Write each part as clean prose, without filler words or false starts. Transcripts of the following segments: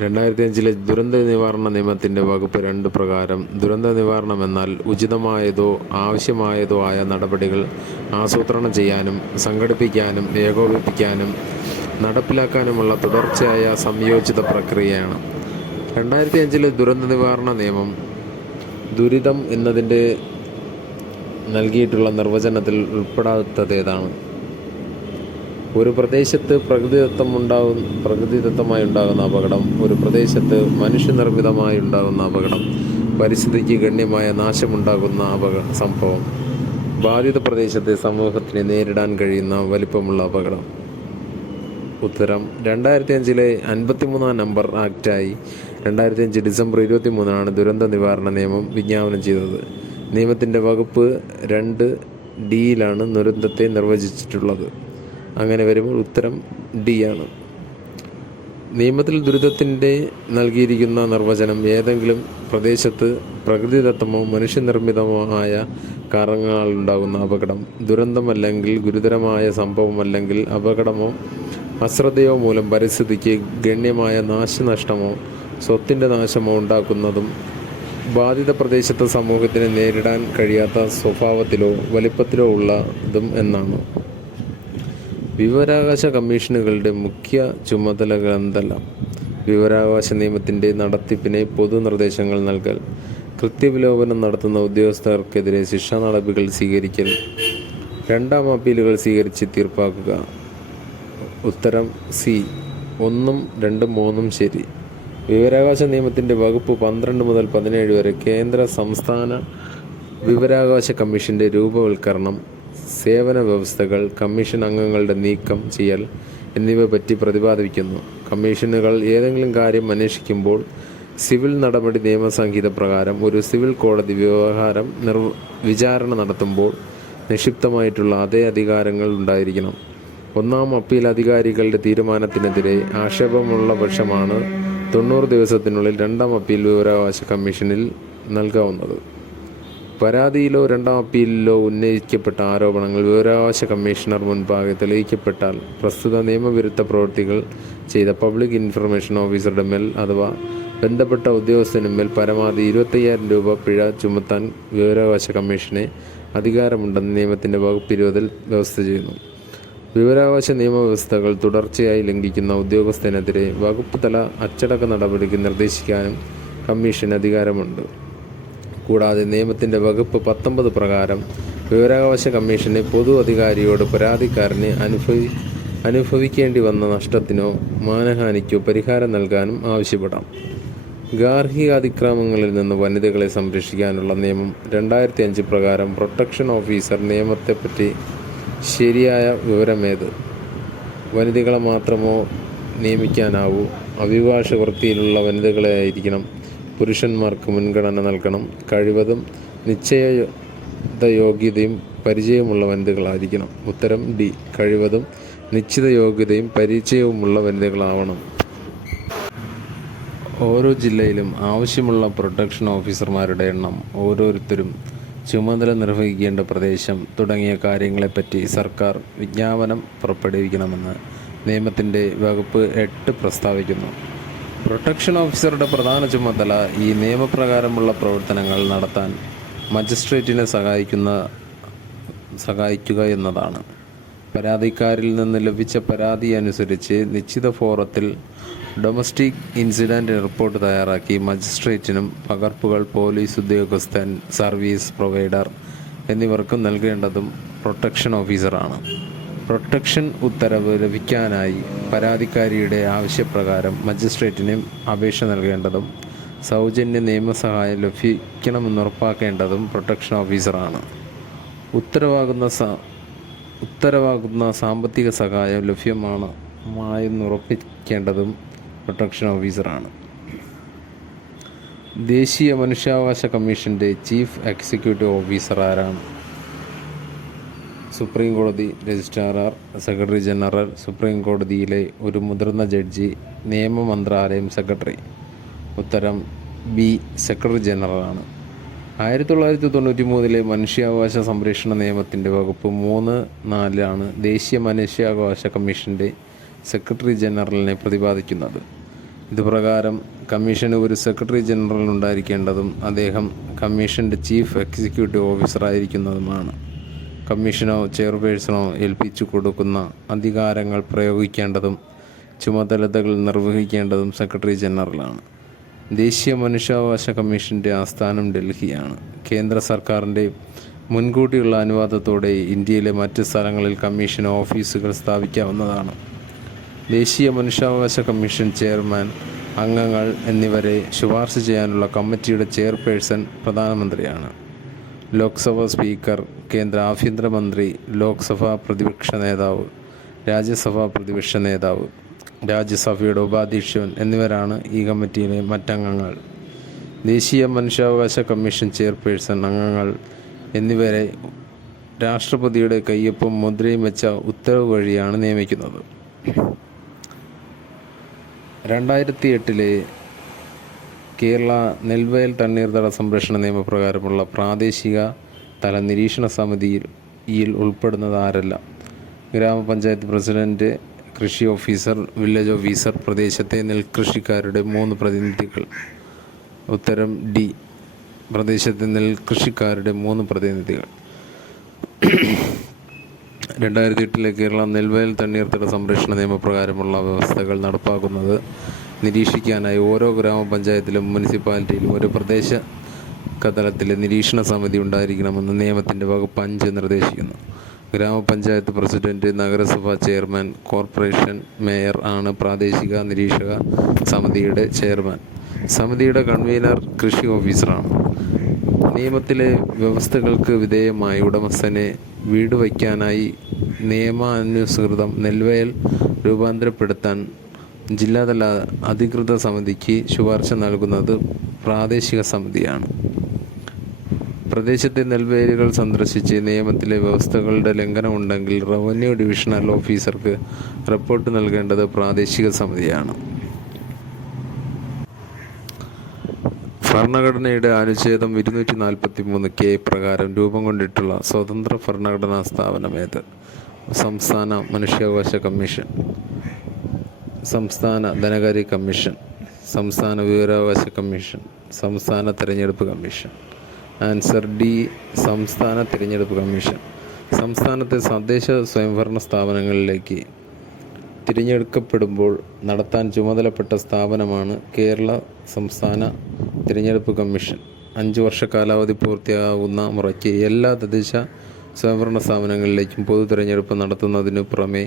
2005 ദുരന്ത നിവാരണ നിയമത്തിൻ്റെ വകുപ്പ് 2 പ്രകാരം ദുരന്ത നിവാരണം എന്നാൽ ഉചിതമായതോ ആവശ്യമായതോ ആയ നടപടികൾ ആസൂത്രണം ചെയ്യാനും സംഘടിപ്പിക്കാനും ഏകോപിപ്പിക്കാനും നടപ്പിലാക്കാനുമുള്ള തുടർച്ചയായ സംയോജിത പ്രക്രിയയാണ്. 2005 ദുരന്ത നിവാരണ നിയമം ദുരിതം എന്നതിൻ്റെ നൽകിയിട്ടുള്ള നിർവചനത്തിൽ ഉൾപ്പെടാത്തതേതാണ്? ഒരു പ്രദേശത്ത് പ്രകൃതിദത്തമായി ഉണ്ടാകുന്ന അപകടം, ഒരു പ്രദേശത്ത് മനുഷ്യനിർമ്മിതമായി ഉണ്ടാകുന്ന അപകടം, പരിസ്ഥിതിക്ക് ഗണ്യമായ നാശമുണ്ടാകുന്ന സംഭവം, ബാധിത പ്രദേശത്തെ സമൂഹത്തിന് നേരിടാൻ കഴിയുന്ന വലിപ്പമുള്ള അപകടം. ഉത്തരം 2005 53 നമ്പർ ആക്റ്റായി 2005 ഡിസംബർ 23 ദുരന്ത നിവാരണ നിയമം വിജ്ഞാപനം ചെയ്തത്. നിയമത്തിൻ്റെ വകുപ്പ് 2D ദുരന്തത്തെ നിർവചിച്ചിട്ടുള്ളത്. അങ്ങനെ വരുമ്പോൾ ഉത്തരം ഡി ആണ്. നിയമത്തിൽ ദുരിതത്തിൻ്റെ നൽകിയിരിക്കുന്ന നിർവചനം ഏതെങ്കിലും പ്രദേശത്ത് പ്രകൃതിദത്തമോ മനുഷ്യനിർമ്മിതമോ ആയ കാരണങ്ങളാലുണ്ടാകുന്ന അപകടം, ദുരന്തമല്ലെങ്കിൽ ഗുരുതരമായ സംഭവമല്ലെങ്കിൽ അപകടമോ അശ്രദ്ധയോ മൂലം പരിസ്ഥിതിക്ക് ഗണ്യമായ നാശനഷ്ടമോ സ്വത്തിൻ്റെ നാശമോ ഉണ്ടാക്കുന്നതും ബാധിത പ്രദേശത്തെ സമൂഹത്തിന് നേരിടാൻ കഴിയാത്ത സ്വഭാവത്തിലോ വലിപ്പത്തിലോ ഉള്ളതും എന്നാണ്. വിവരാവകാശ കമ്മീഷനുകളുടെ മുഖ്യ ചുമതലകളെന്തെല്ലാം? വിവരാവകാശ നിയമത്തിൻ്റെ നടത്തിപ്പിന് പൊതുനിർദ്ദേശങ്ങൾ നൽകൽ, കൃത്യവിലോപനം നടത്തുന്ന ഉദ്യോഗസ്ഥർക്കെതിരെ ശിക്ഷാ നടപടികൾ സ്വീകരിക്കൽ, രണ്ടാം അപ്പീലുകൾ സ്വീകരിച്ച് തീർപ്പാക്കുക. ഉത്തരം സി 1, 2, 3 ശരി. വിവരാവകാശ നിയമത്തിൻ്റെ വകുപ്പ് 12 മുതൽ 17 വരെ കേന്ദ്ര സംസ്ഥാന വിവരാവകാശ കമ്മീഷൻ്റെ രൂപവൽക്കരണം, സേവന വ്യവസ്ഥകൾ, കമ്മീഷൻ അംഗങ്ങളുടെ നീക്കം ചെയ്യൽ എന്നിവ പറ്റി പ്രതിപാദിക്കുന്നു. കമ്മീഷനുകൾ ഏതെങ്കിലും കാര്യം അന്വേഷിക്കുമ്പോൾ സിവിൽ നടപടി നിയമസംഹിത പ്രകാരം ഒരു സിവിൽ കോടതി വ്യവഹാരം വിചാരണ നടത്തുമ്പോൾ നിക്ഷിപ്തമായിട്ടുള്ള അതേ അധികാരങ്ങൾ ഉണ്ടായിരിക്കണം. ഒന്നാം അപ്പീൽ അധികാരികളുടെ തീരുമാനത്തിനെതിരെ ആക്ഷേപമുള്ള പക്ഷമാണ് 90 ദിവസത്തിനുള്ളിൽ രണ്ടാം അപ്പീൽ വിവരാവകാശ കമ്മീഷനിൽ നൽകാവുന്നത്. പരാതിയിലോ രണ്ടാം അപ്പീലിലോ ഉന്നയിക്കപ്പെട്ട ആരോപണങ്ങൾ വിവരാവകാശ കമ്മീഷണർ മുൻപാകെ തെളിയിക്കപ്പെട്ടാൽ പ്രസ്തുത നിയമവിരുദ്ധ പ്രവൃത്തികൾ ചെയ്ത പബ്ലിക് ഇൻഫർമേഷൻ ഓഫീസറുടെ മേൽ അഥവാ ബന്ധപ്പെട്ട ഉദ്യോഗസ്ഥനുമേൽ പരമാവധി 25,000 രൂപ പിഴ ചുമത്താൻ വിവരാവകാശ കമ്മീഷന് അധികാരമുണ്ടെന്ന് നിയമത്തിൻ്റെ വകുപ്പ് 20 വ്യവസ്ഥ ചെയ്യുന്നു. വിവരാവകാശ നിയമവ്യവസ്ഥകൾ തുടർച്ചയായി ലംഘിക്കുന്ന ഉദ്യോഗസ്ഥനെതിരെ വകുപ്പ് തല അച്ചടക്ക നടപടിക്ക് നിർദ്ദേശിക്കാനും കമ്മീഷന് അധികാരമുണ്ട്. കൂടാതെ നിയമത്തിൻ്റെ വകുപ്പ് 19 പ്രകാരം വിവരാവകാശ കമ്മീഷന് പൊതു അധികാരിയോട് പരാതിക്കാരന് അനുഭവിക്കേണ്ടി വന്ന നഷ്ടത്തിനോ മാനഹാനിക്കോ പരിഹാരം നൽകാനും ആവശ്യപ്പെടാം. ഗാർഹിക അതിക്രമങ്ങളിൽ നിന്ന് വനിതകളെ സംരക്ഷിക്കാനുള്ള നിയമം 2005 പ്രകാരം പ്രൊട്ടക്ഷൻ ഓഫീസർ നിയമത്തെപ്പറ്റി ശരിയായ വിവരമേത്? വനിതകളെ മാത്രമോ നിയമിക്കാനാവൂ? അഭിഭാഷക വൃത്തിയിലുള്ള വനിതകളെയായിരിക്കണം? പുരുഷന്മാർക്ക് മുൻഗണന നൽകണം? കഴിവതും നിശ്ചിത യോഗ്യതയും പരിചയമുള്ള വനിതകളായിരിക്കണം? ഉത്തരം ഡി. കഴിവതും നിശ്ചിത യോഗ്യതയും പരിചയവുമുള്ള വനിതകളാവണം. ഓരോ ജില്ലയിലും ആവശ്യമുള്ള പ്രൊട്ടക്ഷൻ ഓഫീസർമാരുടെ എണ്ണം, ഓരോരുത്തരും ചുമതല നിർവഹിക്കേണ്ട പ്രദേശം തുടങ്ങിയ കാര്യങ്ങളെപ്പറ്റി സർക്കാർ വിജ്ഞാപനം പുറപ്പെടുവിക്കണമെന്ന് നിയമത്തിൻ്റെ വകുപ്പ് 8 പ്രസ്താവിക്കുന്നു. പ്രൊട്ടക്ഷൻ ഓഫീസറുടെ പ്രധാന ചുമതല ഈ നിയമപ്രകാരമുള്ള പ്രവർത്തനങ്ങൾ നടത്താൻ മജിസ്ട്രേറ്റിനെ സഹായിക്കുക എന്നതാണ്. പരാതിക്കാരിൽ നിന്ന് ലഭിച്ച പരാതി അനുസരിച്ച് നിശ്ചിത ഫോറത്തിൽ ഡൊമസ്റ്റിക് ഇൻസിഡൻറ്റ് റിപ്പോർട്ട് തയ്യാറാക്കി മജിസ്ട്രേറ്റിനും പകർപ്പുകൾ പോലീസ് ഉദ്യോഗസ്ഥൻ, സർവീസ് പ്രൊവൈഡർ എന്നിവർക്കും നൽകേണ്ടതും പ്രൊട്ടക്ഷൻ ഓഫീസറാണ്. പ്രൊട്ടക്ഷൻ ഉത്തരവ് ലഭിക്കാനായി പരാതിക്കാരിയുടെ ആവശ്യപ്രകാരം മജിസ്ട്രേറ്റിന് അപേക്ഷ നൽകേണ്ടതും സൗജന്യ നിയമസഹായം ലഭിക്കണമെന്നുറപ്പാക്കേണ്ടതും പ്രൊട്ടക്ഷൻ ഓഫീസറാണ്. ഉത്തരവാകുന്ന സാമ്പത്തിക സഹായം ലഭ്യമായെന്നുറപ്പിക്കേണ്ടതും പ്രൊട്ടക്ഷൻ ഓഫീസറാണ്. ദേശീയ മനുഷ്യാവകാശ കമ്മീഷൻ്റെ ചീഫ് എക്സിക്യൂട്ടീവ് ഓഫീസർ ആരാണ്? സുപ്രീം കോടതി രജിസ്ട്രാർ, സെക്രട്ടറി ജനറൽ, സുപ്രീം കോടതിയിലെ ഒരു മുതിർന്ന ജഡ്ജി, നിയമ മന്ത്രാലയം സെക്രട്ടറി. ഉത്തരം ബി. സെക്രട്ടറി ജനറലാണ്. 1993 മനുഷ്യാവകാശ സംരക്ഷണ നിയമത്തിൻ്റെ വകുപ്പ് 3-4 ദേശീയ മനുഷ്യാവകാശ കമ്മീഷൻ്റെ സെക്രട്ടറി ജനറലിനെ പ്രതിപാദിക്കുന്നത്. ഇതുപ്രകാരം കമ്മീഷന് ഒരു സെക്രട്ടറി ജനറൽ ഉണ്ടായിരിക്കേണ്ടതും അദ്ദേഹം കമ്മീഷൻ്റെ ചീഫ് എക്സിക്യൂട്ടീവ് ഓഫീസറായിരിക്കുന്നതുമാണ്. കമ്മീഷനോ ചെയർപേഴ്സണോ ഏൽപ്പിച്ചു കൊടുക്കുന്ന അധികാരങ്ങൾ പ്രയോഗിക്കേണ്ടതും ചുമതലകൾ നിർവഹിക്കേണ്ടതും സെക്രട്ടറി ജനറലാണ്. ദേശീയ മനുഷ്യാവകാശ കമ്മീഷൻ്റെ ആസ്ഥാനം ഡൽഹിയാണ്. കേന്ദ്ര സർക്കാരിൻ്റെ മുൻകൂട്ടിയുള്ള അനുവാദത്തോടെ ഇന്ത്യയിലെ മറ്റ് സ്ഥലങ്ങളിൽ കമ്മീഷൻ ഓഫീസുകൾ സ്ഥാപിക്കാവുന്നതാണ്. ദേശീയ മനുഷ്യാവകാശ കമ്മീഷൻ ചെയർമാൻ, അംഗങ്ങൾ എന്നിവരെ ശുപാർശ ചെയ്യാനുള്ള കമ്മിറ്റിയുടെ ചെയർപേഴ്സൺ പ്രധാനമന്ത്രിയാണ്. ലോക്സഭാ സ്പീക്കർ, കേന്ദ്ര ആഭ്യന്തരമന്ത്രി, ലോക്സഭാ പ്രതിപക്ഷ നേതാവ്, രാജ്യസഭാ പ്രതിപക്ഷ നേതാവ്, രാജ്യസഭയുടെ ഉപാധ്യക്ഷൻ എന്നിവരാണ് ഈ കമ്മിറ്റിയിലെ മറ്റംഗങ്ങൾ. ദേശീയ മനുഷ്യാവകാശ കമ്മീഷൻ ചെയർപേഴ്സൺ, അംഗങ്ങൾ എന്നിവരെ രാഷ്ട്രപതിയുടെ കയ്യൊപ്പും മുദ്രയും വെച്ച ഉത്തരവ് വഴിയാണ് നിയമിക്കുന്നത്. 2008 കേരള നെൽവയൽ തണ്ണീർത്തട സംരക്ഷണ നിയമപ്രകാരമുള്ള പ്രാദേശിക തല നിരീക്ഷണ സമിതിയിൽ ഉൾപ്പെടുന്നത് ആരെല്ലാം? ഗ്രാമപഞ്ചായത്ത് പ്രസിഡന്റ്, കൃഷി ഓഫീസർ, വില്ലേജ് ഓഫീസർ, പ്രദേശത്തെ നെൽകൃഷിക്കാരുടെ 3 പ്രതിനിധികൾ. ഉത്തരം ഡി, പ്രദേശത്തെ നെൽകൃഷിക്കാരുടെ 3 പ്രതിനിധികൾ. 2008 കേരള നെൽവയൽ തണ്ണീർത്തട സംരക്ഷണ നിയമപ്രകാരമുള്ള വ്യവസ്ഥകൾ നടപ്പാക്കുന്നത് നിരീക്ഷിക്കാനായി ഓരോ ഗ്രാമപഞ്ചായത്തിലും മുനിസിപ്പാലിറ്റിയിലും ഒരു പ്രദേശതലത്തിലെ നിരീക്ഷണ സമിതി ഉണ്ടായിരിക്കണമെന്ന് നിയമത്തിൻ്റെ വകുപ്പ് 5 നിർദ്ദേശിക്കുന്നു. ഗ്രാമപഞ്ചായത്ത് പ്രസിഡന്റ്, നഗരസഭാ ചെയർമാൻ, കോർപ്പറേഷൻ മേയർ ആണ് പ്രാദേശിക നിരീക്ഷക സമിതിയുടെ ചെയർമാൻ. സമിതിയുടെ കൺവീനർ കൃഷി ഓഫീസറാണ്. നിയമത്തിലെ വ്യവസ്ഥകൾക്ക് വിധേയമായി ഉടമസ്ഥനെ വീട് വയ്ക്കാനായി നിയമാനുസൃതം നെൽവയൽ രൂപാന്തരപ്പെടുത്താൻ ജില്ലാതല അധികൃത സമിതിക്ക് ശുപാർശ നൽകുന്നത് പ്രാദേശിക സമിതിയാണ്. പ്രദേശത്തെ നെൽവയലുകൾ സന്ദർശിച്ച് നിയമത്തിലെ വ്യവസ്ഥകളുടെ ലംഘനമുണ്ടെങ്കിൽ റവന്യൂ ഡിവിഷണൽ ഓഫീസർക്ക് റിപ്പോർട്ട് നൽകേണ്ടത് പ്രാദേശിക സമിതിയാണ്. ഭരണഘടനയുടെ അനുച്ഛേദം 243K പ്രകാരം രൂപം കൊണ്ടിട്ടുള്ള സ്വതന്ത്ര ഭരണഘടനാ സ്ഥാപനം ഏത്? സംസ്ഥാന മനുഷ്യാവകാശ കമ്മീഷൻ, സംസ്ഥാന ധനകാര്യ കമ്മീഷൻ, സംസ്ഥാന വിവരാവകാശ കമ്മീഷൻ, സംസ്ഥാന തെരഞ്ഞെടുപ്പ് കമ്മീഷൻ. ആൻസർ ഡി, സംസ്ഥാന തിരഞ്ഞെടുപ്പ് കമ്മീഷൻ. സംസ്ഥാനത്തെ തദ്ദേശ സ്വയംഭരണ സ്ഥാപനങ്ങളിലേക്ക് തിരഞ്ഞെടുക്കപ്പെടുമ്പോൾ നടത്താൻ ചുമതലപ്പെട്ട സ്ഥാപനമാണ് കേരള സംസ്ഥാന തിരഞ്ഞെടുപ്പ് കമ്മീഷൻ. 5 വർഷ കാലാവധി പൂർത്തിയാകുന്ന മുറയ്ക്ക് എല്ലാ തദ്ദേശ സ്വയംഭരണ സ്ഥാപനങ്ങളിലേക്കും പൊതു തിരഞ്ഞെടുപ്പ് നടത്തുന്നതിനു പുറമെ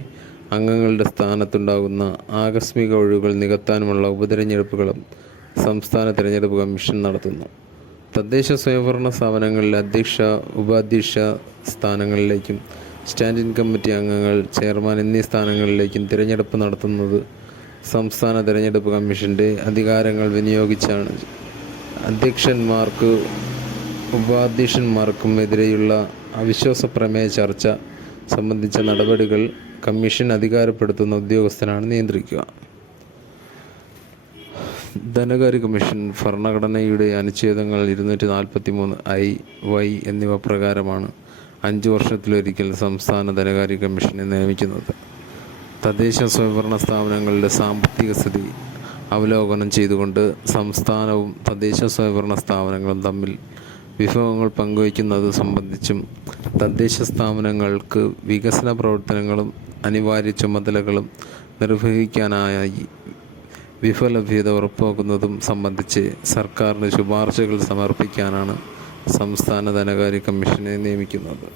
അംഗങ്ങളുടെ സ്ഥാനത്തുണ്ടാകുന്ന ആകസ്മിക ഒഴിവുകൾ നികത്താനുമുള്ള ഉപതിരഞ്ഞെടുപ്പുകളും സംസ്ഥാന തിരഞ്ഞെടുപ്പ് കമ്മീഷൻ നടത്തുന്നു. തദ്ദേശ സ്വയംഭരണ സ്ഥാപനങ്ങളിലെ അധ്യക്ഷ, ഉപാധ്യക്ഷ സ്ഥാനങ്ങളിലേക്കും സ്റ്റാൻഡിംഗ് കമ്മിറ്റി അംഗങ്ങൾ, ചെയർമാൻ എന്നീ സ്ഥാനങ്ങളിലേക്കും തിരഞ്ഞെടുപ്പ് നടത്തുന്നത് സംസ്ഥാന തിരഞ്ഞെടുപ്പ് കമ്മീഷൻ്റെ അധികാരങ്ങൾ വിനിയോഗിച്ചാണ്. അധ്യക്ഷന്മാർക്കും ഉപാധ്യക്ഷന്മാർക്കും എതിരെയുള്ള അവിശ്വാസ പ്രമേയ ചർച്ച സംബന്ധിച്ച നടപടികൾ കമ്മീഷൻ അധികാരപ്പെടുത്തുന്ന ഉദ്യോഗസ്ഥനാണ് നിയന്ത്രിക്കുക. ധനകാര്യ കമ്മീഷൻ ഭരണഘടനയുടെ അനുച്ഛേദങ്ങൾ 243I, Y എന്നിവ പ്രകാരമാണ് 5 വർഷത്തിലൊരിക്കൽ സംസ്ഥാന ധനകാര്യ കമ്മീഷനെ നിയമിക്കുന്നത്. തദ്ദേശ സ്വയംഭരണ സ്ഥാപനങ്ങളുടെ സാമ്പത്തിക സ്ഥിതി അവലോകനം ചെയ്തുകൊണ്ട് സംസ്ഥാനവും തദ്ദേശ സ്വയംഭരണ സ്ഥാപനങ്ങളും തമ്മിൽ വിഭവങ്ങൾ പങ്കുവയ്ക്കുന്നത് സംബന്ധിച്ചും തദ്ദേശ സ്ഥാപനങ്ങൾക്ക് വികസന പ്രവർത്തനങ്ങളും അനിവാര്യ ചുമതലകളും നിർവഹിക്കാനായി വിഭവലഭ്യത ഉറപ്പാക്കുന്നതും സംബന്ധിച്ച് സർക്കാരിന് ശുപാർശകൾ സമർപ്പിക്കാനാണ് സംസ്ഥാന ധനകാര്യ കമ്മീഷനെ നിയമിക്കുന്നത്.